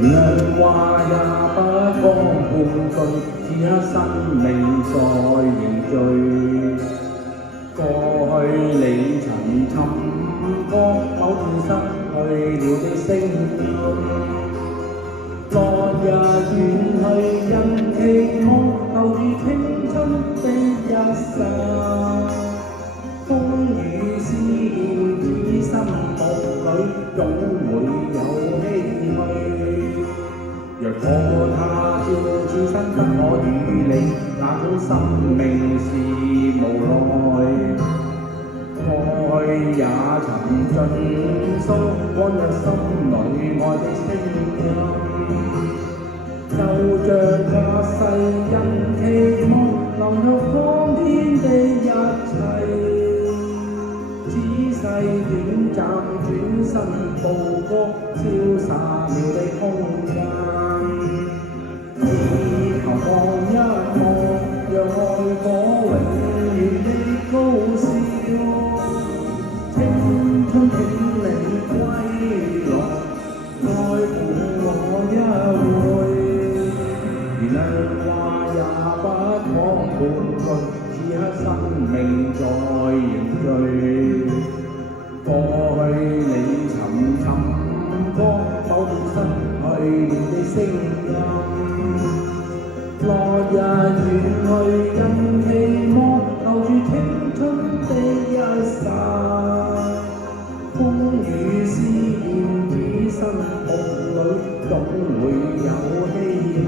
原諒話也不講半句，只刻生命在凝聚。過去你曾尋過某段失去了的聲音，落日遠去因期望留住青春的一剎，風雨思念於心目裏，總會有唏噓。若可他朝此生得我與你，那種生命是無奈。過去也曾盡訴往日心裏愛的聲音，就像那世人期望流入光天的一切，只細短暫轉身步過，消散了的空間。只求望一望，讓愛火永遠的高燒。青春請你歸來，愛伴我一回。原諒話也不講半句，此刻生命在凝聚。過去你曾尋過某段失去了的聲音，落日遠去因期望留住青春的一剎，風雨思念於心目裏，總會有唏噓。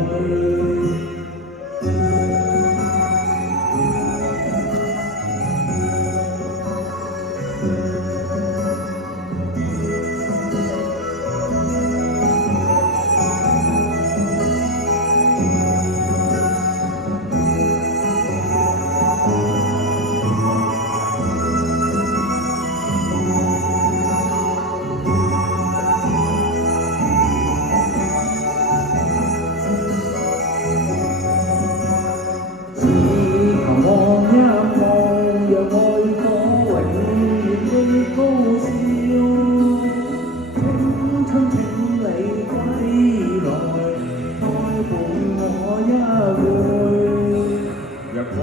若可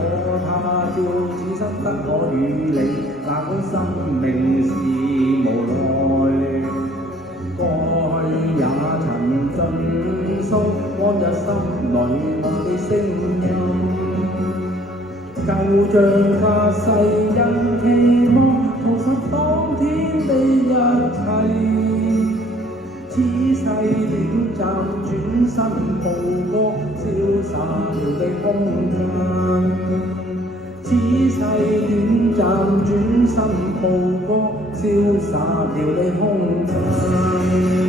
他朝此生得我與你，那種生命是無奈。過去也曾盡訴往日心裏愛的聲音，就像發誓因期望重拾當天的一切，此世短暫轉身步過，消散了的空間。此世短暫轉身步過，消散了的空間。